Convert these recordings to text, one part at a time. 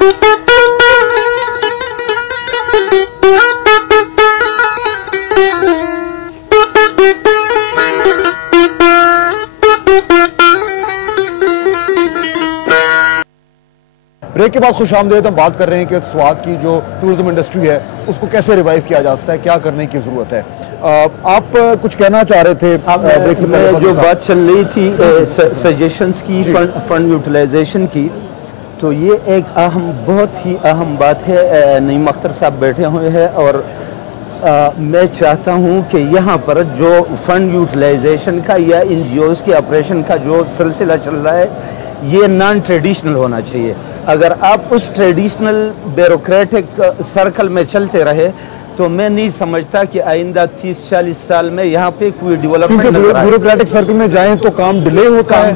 Break के बाद खुशामदीद। हम बात कर रहे हैं कि स्वात की जो टूरिज्म इंडस्ट्री है उसको कैसे रिवाइव किया जा सकता है, क्या करने की जरूरत है। आप कुछ कहना चाह रहे थे? जो बात चल रही थी सजेशंस की, फंड यूटिलाइजेशन की, तो ये एक बहुत ही अहम बात है। नईम अख्तर साहब बैठे हुए हैं और मैं चाहता हूँ कि यहाँ पर जो फंड यूटिलाइजेशन का या NGOs के ऑपरेशन का जो सिलसिला चल रहा है ये नॉन ट्रेडिशनल होना चाहिए। अगर आप उस ट्रेडिशनल ब्यूरोक्रेटिक सर्कल में चलते रहे तो मैं नहीं समझता कि आइंदा 30-40 साल में यहाँ पे कोई डेवलपमेंट नजर आए। ब्यूरोक्रेटिक सर्कल में जाएं तो काम डिले होता है,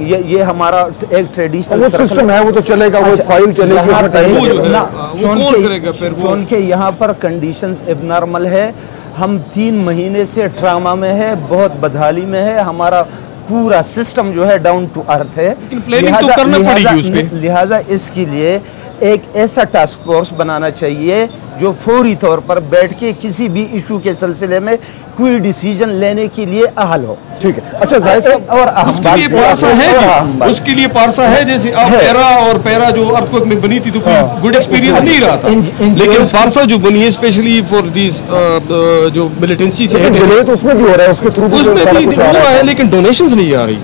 ये हमारा एक ट्रेडिशनल सिस्टम है, वो तो चलेगा, वो फाइल चलेगी, क्योंकि यहाँ पर कंडीशंस एबनॉर्मल है। हम 3 महीने से ट्रामा में है, बहुत बदहाली में है, हमारा पूरा सिस्टम जो है डाउन टू अर्थ है। लिहाजा इसके लिए एक ऐसा टास्क फोर्स बनाना चाहिए जो फौरी तौर पर बैठ के किसी भी इशू के सिलसिले में कोई डिसीजन लेने के लिए अहल हो। ठीक है। अच्छा जाहिद साहब, और उसके लिए पारसा है जैसे अब पैरा और पैरा जो अर्थक्वेक में बनी थी तो कोई गुड एक्सपीरियंस नहीं रहा था, लेकिन पारसा जो बनी है स्पेशली फॉर दिस जो मिलिटेंसी से तो उसमें भी हो रहा है, उसके थ्रू उसमें भी हो रहा है, लेकिन डोनेशंस नहीं आ रही,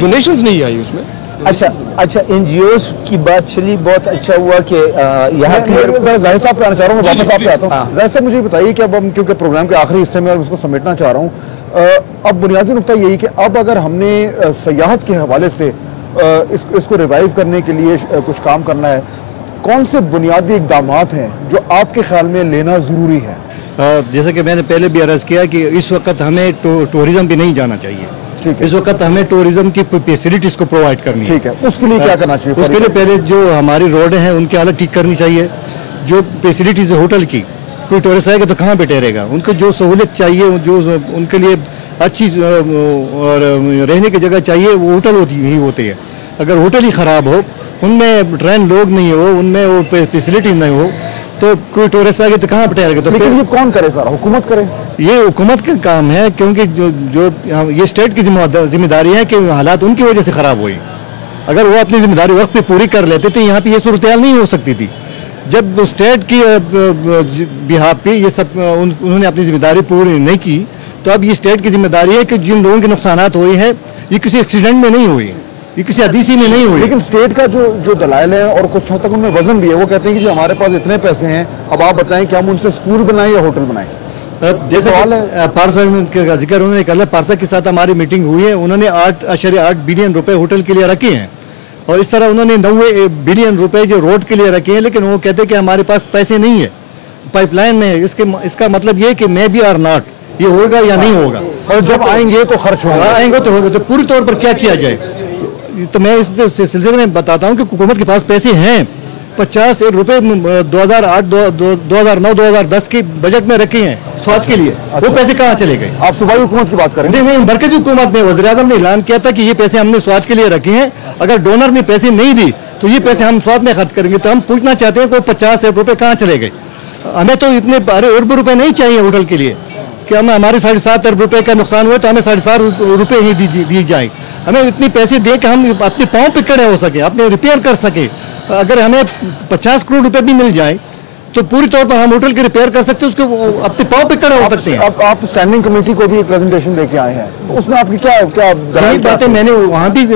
डोनेशंस नहीं आई उसमें। अच्छा, NGOs की बात चली, बहुत अच्छा हुआ कि यहाँ जाहिद साहब पे आना चाह रहा हूँ, वापस आप पे आता हूँ। जाहिद साहब मुझे बताइए कि अब हम क्योंकि प्रोग्राम के आखिरी हिस्से में और उसको समेटना चाह रहा हूँ, अब बुनियादी नुकता यही कि अब अगर हमने सयाहत के हवाले से इसको रिवाइव करने के लिए कुछ काम करना है, कौन से बुनियादी इकदाम हैं जो आपके ख्याल में लेना ज़रूरी है? जैसा कि मैंने पहले भी अर्ज़ किया कि इस वक्त हमें टूरिज्म भी नहीं जाना चाहिए। इस वक्त हमें टूरिज्म की फैसिलिटीज को प्रोवाइड करनी है। ठीक है, उसके लिए क्या करना चाहिए? उसके लिए पहले जो हमारी रोड हैं उनकी हालत ठीक करनी चाहिए। जो फैसिलिटीज है होटल की, कोई टूरिस्ट आएगा तो कहाँ पे ठहरेगा, उनको जो सहूलियत चाहिए, जो उनके लिए अच्छी और रहने की जगह चाहिए वो होटल ही होती है। अगर होटल ही ख़राब हो, उनमें ट्रेन लोग नहीं हो, उनमें वो फैसिलिटी नहीं हो, तो कोई टूरिस्ट आगे तो कहाँ पे ठहरेगा? तो लेकिन ये कौन करे सर? हुकूमत करे? ये हुकूमत का काम है, क्योंकि जो ये स्टेट की जिम्मेदारी है कि हालात उनकी वजह से ख़राब हुई। अगर वो अपनी जिम्मेदारी वक्त पे पूरी कर लेते तो यहाँ पे ये सूरत हाल नहीं हो सकती थी। जब स्टेट की बिहाफ पे ये सब उन्होंने अपनी जिम्मेदारी पूरी नहीं की, तो अब ये स्टेट की जिम्मेदारी है कि जिन लोगों के नुकसानात हुए हैं ये किसी एक्सीडेंट में नहीं हुई, ये किसी हदीसी में नहीं हुई। लेकिन स्टेट का जो दलाइल है और कुछ हद तक उनमें वजन भी है, वो कहते हैं कि जो हमारे पास इतने पैसे हैं, अब आप बताएं कि हम उनसे स्कूल बनाएं या होटल बनाएं। जैसे पारसा का जिक्र उन्होंने कर लिया, पारसा के साथ हमारी मीटिंग हुई है, उन्होंने 8.8 बिलियन रुपए होटल के लिए रखे हैं और इस तरह उन्होंने 90 बिलियन रुपए जो रोड के लिए रखे हैं। लेकिन वो कहते हैं कि हमारे पास पैसे नहीं है, पाइपलाइन में है। इसका मतलब ये है कि मे बी आर नॉट, ये होगा या नहीं होगा, और जब आएंगे तो खर्च होगा, आएंगे तो होगा। तो पूरी तौर पर क्या किया जाए? तो मैं इस सिलसिले में बताता हूँ कि हुकूमत के पास पैसे हैं, 50 रुपए 2008, 2009, 2010 के बजट में रखे हैं स्वास्थ्य के लिए। वो पैसे कहाँ चले गए? आप सूबाई हुकूमत की बात करें? नहीं, मरकजी हुकूमत में वज़ीर-ए-आज़म ने ऐलान किया था कि ये पैसे हमने स्वास्थ्य के लिए रखे हैं, अगर डोनर ने पैसे नहीं दी तो ये पैसे हम स्वास्थ्य में खर्च करेंगे। तो हम पूछना चाहते हैं कि 50 रुपए कहाँ चले गए? हमें तो इतने अरब रुपए नहीं चाहिए होटल के लिए कि हमारे 7.5 अरब रुपए का नुकसान हुआ तो हमें 7.5 रुपए ही दी जाए। हमें इतनी पैसे दे कि हम अपने पाँव पे खड़े हो सके, अपने रिपेयर कर सके। अगर हमें 50 करोड़ रुपए भी मिल जाए तो पूरी तौर पर हम होटल के रिपेयर कर सकते हैं, उसको अपने पाँव पे खड़े हो सकते हैं। आप स्टैंडिंग कमेटी को भी एक प्रेजेंटेशन लेके आए हैं, तो उसमें आपकी क्या यही बात है? मैंने वहाँ भी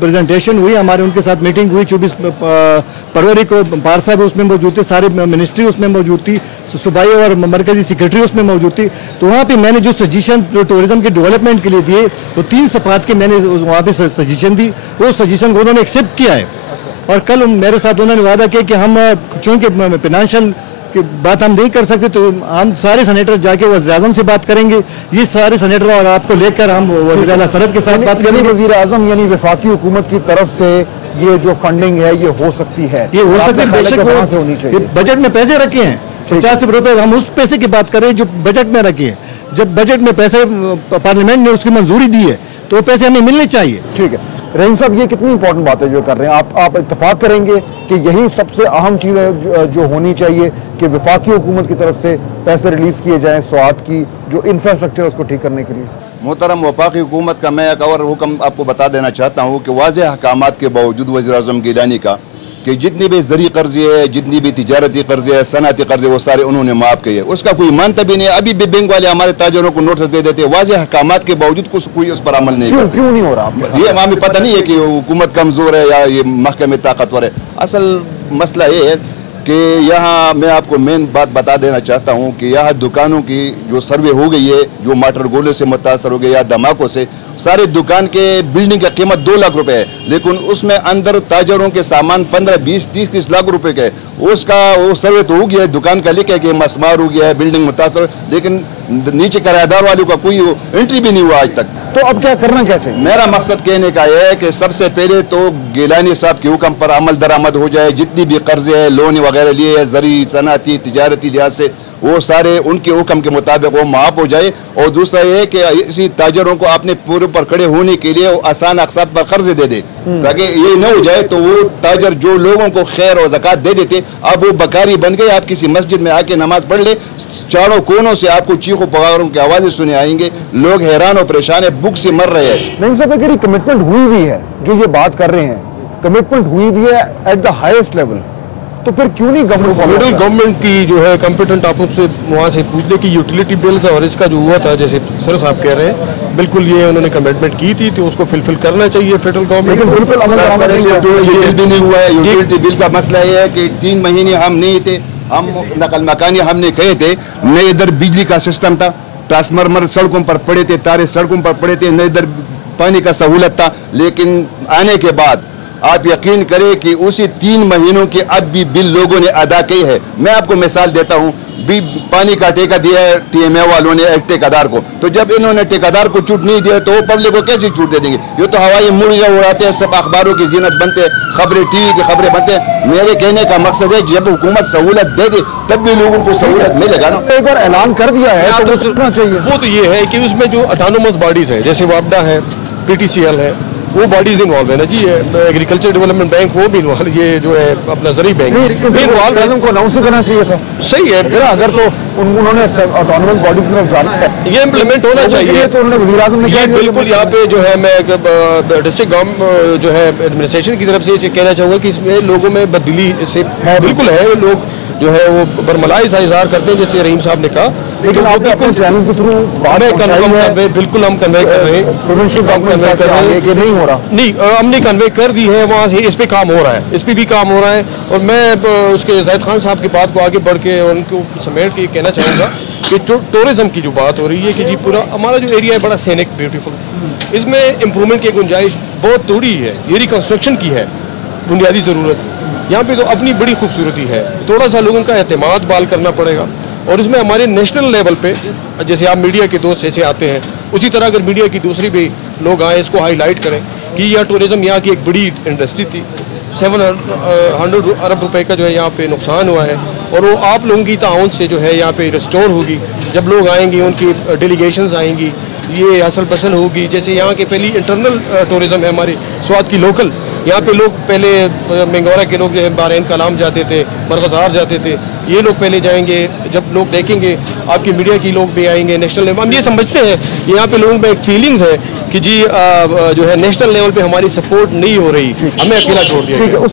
प्रेजेंटेशन हुई, हमारे उनके साथ मीटिंग हुई 24 फरवरी को। पारसा भी उसमें मौजूद थे, सारे मिनिस्ट्री उसमें मौजूद थी, सूबाई और मरकजी सेक्रेटरी उसमें मौजूद थी। तो वहाँ पे मैंने जो सजेशन जो टूरिज्म के डेवलपमेंट के लिए दिए, तो 3 सफात के मैंने वहाँ पे सजेशन दी, वो सजेशन को उन्होंने एक्सेप्ट किया है। और कल मेरे साथ उन्होंने वादा किया कि हम चूँकि फाइनेंशियल की बात हम नहीं कर सकते तो हम सारे सेनेटर जाके वज़ीर-ए-आज़म से बात करेंगे। ये सारे सेनेटर और आपको लेकर हम वज़ीर आला सरहद के साथ बात करेंगे। वज़ीर-ए-आज़म यानी वफाकी हुकूमत की तरफ से ये जो फंडिंग है ये हो सकती है, ये हो सकती है, बेशक होनी चाहिए। बजट में पैसे रखे हैं 50 रुपए, हम उस पैसे की बात करें जो बजट में रखे हैं। जब बजट में पैसे पार्लियामेंट ने उसकी मंजूरी दी है तो वो पैसे हमें मिलने चाहिए। ठीक है। रहीम साहब, ये कितनी इंपॉर्टेंट बात है जो कर रहे हैं आप इत्तेफाक करेंगे कि यही सबसे अहम चीज़ है जो होनी चाहिए कि वफाकी हुकूमत की तरफ से पैसे रिलीज़ किए जाएँ स्वात की जो इंफ्रास्ट्रक्चर है उसको ठीक करने के लिए? मोहतरम, वफाकी हुकूमत का मैं एक और हुक्म आपको बता देना चाहता हूँ कि वाज़ेह अहकामात के बावजूद वज़ीर-ए-आज़म गिलानी का कि जितनी भी ज़री कर्जे है, जितनी भी तिजारती कर्जे है, सनअती कर्जे, वो सारे उन्होंने माफ़ किए, उसका कोई मानता भी नहीं। अभी भी बैंक वाले हमारे ताजरों को नोटिस दे देते हैं, वाज़ेह अहकामात के बावजूद कोई उस पर अमल नहीं करता। क्यों नहीं हो रहा? ये हमें पता नहीं है कि हुकूमत कमज़ोर है या ये महकमे ताकतवर है। असल मसला ये है कि यहाँ मैं आपको मेन बात बता देना चाहता हूँ कि यहाँ दुकानों की जो सर्वे हो गई है, जो मोटर गोले से मुतासर हो गए या धमाकों से, सारे दुकान के बिल्डिंग का कीमत 2 लाख रुपए है, लेकिन उसमें अंदर ताजरों के सामान 15, 20, 30 लाख रुपए का है। उसका वो सर्वे तो हो गया है, दुकान का लिखा है कि मसमार हो गया है, बिल्डिंग मुतासर, लेकिन नीचे किराएदार वालों का कोई एंट्री भी नहीं हुआ आज तक। तो अब क्या करना क्या चाहिए? मेरा मकसद कहने का यह है कि सबसे पहले तो गिलानी साहब के हुक्म पर अमल दरामद हो जाए, जितनी भी कर्जे है, लोन वगैरह लिए है, ज़री सनाती तिजारती लिहाज से, वो सारे उनके हुक्म के मुताबिक वो माफ़ हो जाए। और दूसरा ये है कि इसी ताजरों को अपने पूरे पर खड़े होने के लिए आसान अक़सात पर कर्जे दे दे, ताकि ये न हो जाए तो वो ताजर जो लोगों को खैर और ज़कात दे देते, अब वो बकारी बन गए। आप किसी मस्जिद में आके नमाज पढ़ ले, चारों कोनों से आपको चीखों पुकारों की आवाज़ें सुने आएंगे, लोग हैरान और परेशान है, भूख से मर रहे हैं। नहीं साहब, अगर कमिटमेंट हुई हुई है, जो ये बात कर रहे हैं, कमिटमेंट हुई हुई है एट द हाईएस्ट लेवल, तो फिर क्यों नहीं फेडरल गवर्नमेंट की जो है कॉम्पिटेंट, आप उससे वहाँ से पूछ ले कि यूटिलिटी बिल्स और इसका जो हुआ था, जैसे सर साहब कह रहे हैं, बिल्कुल ये उन्होंने कमिटमेंट की थी तो उसको फुलफिल करना चाहिए फेडरल गवर्नमेंट। लेकिन बिल्कुल यूटिलिटी नहीं हुआ है। यूटिलिटी बिल का मसला ये है कि 3 महीने हम नहीं थे, हम नकल मकानी हमने कहे थे, न इधर बिजली का सिस्टम था, ट्रांसफार्मर सड़कों पर पड़े थे, तारे सड़कों पर पड़े थे, न इधर पानी का सहूलत था। लेकिन आने के बाद आप यकीन करें कि उसी 3 महीनों के अब भी बिल लोगों ने अदा की है। मैं आपको मिसाल देता हूँ, भी पानी का ठेका दिया है TMA वालों ने एक ठेकेदार को, तो जब इन्होंने ठेकेदार को छूट नहीं दिया तो वो पब्लिक को कैसे छूट दे देंगे? ये तो हवाई मुर्गियाँ उड़ाते हैं, सब अखबारों की जीनत बनते हैं, खबरें टीवी की खबरें बनते हैं। मेरे कहने का मकसद है जब हुकूमत सहूलत दे दे तब भी लोगों को सहूलत मिलेगा ना। एक बार ऐलान कर दिया है तो सोचना चाहिए। वो तो ये है कि उसमें जो ऑटोनोमस बॉडीज है, जैसे वापडा है, PTCL है, वो बॉडीज इन्वॉल्व है ना जी, एग्रीकल्चर डेवलपमेंट बैंक वो भी इन्वॉल्व, ये जो है अपना ज़री बैंक इन्वॉल्व है। उनको अनाउंस करना चाहिए था। सही है, अगर तो उन्होंने ऑटोनोमस बॉडीज की तरफ जाना है, ये इम्प्लीमेंट होना चाहिए। तो उन्होंने वज़ीर-ए-आज़म ने ये बिल्कुल यहाँ पे जो है मैं डिस्ट्रिक्ट गवर्नमेंट जो है एडमिनिस्ट्रेशन की तरफ से ये कहना चाहूँगा कि इसमें लोगों में बदली इससे बिल्कुल है, लोग जो है वो बरमलाई सा इज़हार करते हैं, जैसे रहीम साहब ने कहा। लेकिन आप बिल्कुल चैनल के थ्रू बिल्कुल हम कन्वे कर रहे हैं, प्रोविंशियल गवर्नमेंट कर रहे हैं कि नहीं हो रहा, नहीं हमने कन्वे कर दी है वहाँ से, इस पे काम हो रहा है, इस पे भी काम हो रहा है। और मैं उसके जाहिद खान साहब की बात को आगे बढ़ के उनको समेट के कहना चाहूँगा कि टूरिज्म की जो बात हो रही है कि जी पूरा हमारा जो एरिया है बड़ा सीनिक ब्यूटीफुल, इसमें इम्प्रूवमेंट की गुंजाइश बहुत थोड़ी है। ये रिकन्स्ट्रक्शन की है बुनियादी ज़रूरत, यहाँ पे तो अपनी बड़ी खूबसूरती है, थोड़ा सा लोगों का एतमाद बाल करना पड़ेगा। और इसमें हमारे नेशनल लेवल पे जैसे आप मीडिया के दोस्त ऐसे आते हैं, उसी तरह अगर मीडिया की दूसरी भी लोग आए, इसको हाईलाइट करें कि यह टूरिज़्म यहाँ की एक बड़ी इंडस्ट्री थी, 700 अरब रुपए का जो है यहाँ पे नुकसान हुआ है, और वो आप लोगों की ताउन से जो है यहाँ पे रिस्टोर होगी। जब लोग आएंगे, उनकी डेलीगेशंस आएंगी, ये हसल पसल होगी। जैसे यहाँ के पहली इंटरनल टूरिज़्म है हमारी स्वात की लोकल, यहाँ पे लोग पहले मंगोरा के लोग जो है बारैन कलाम जाते थे, मरगज़ार जाते थे, ये लोग पहले जाएंगे। जब लोग देखेंगे आपकी मीडिया की लोग भी आएंगे नेशनल लेवल, हम ये समझते हैं यहाँ पे लोगों में एक फीलिंग्स है कि जी जो है नेशनल लेवल पे हमारी सपोर्ट नहीं हो रही, हमें अकेला छोड़ दिया।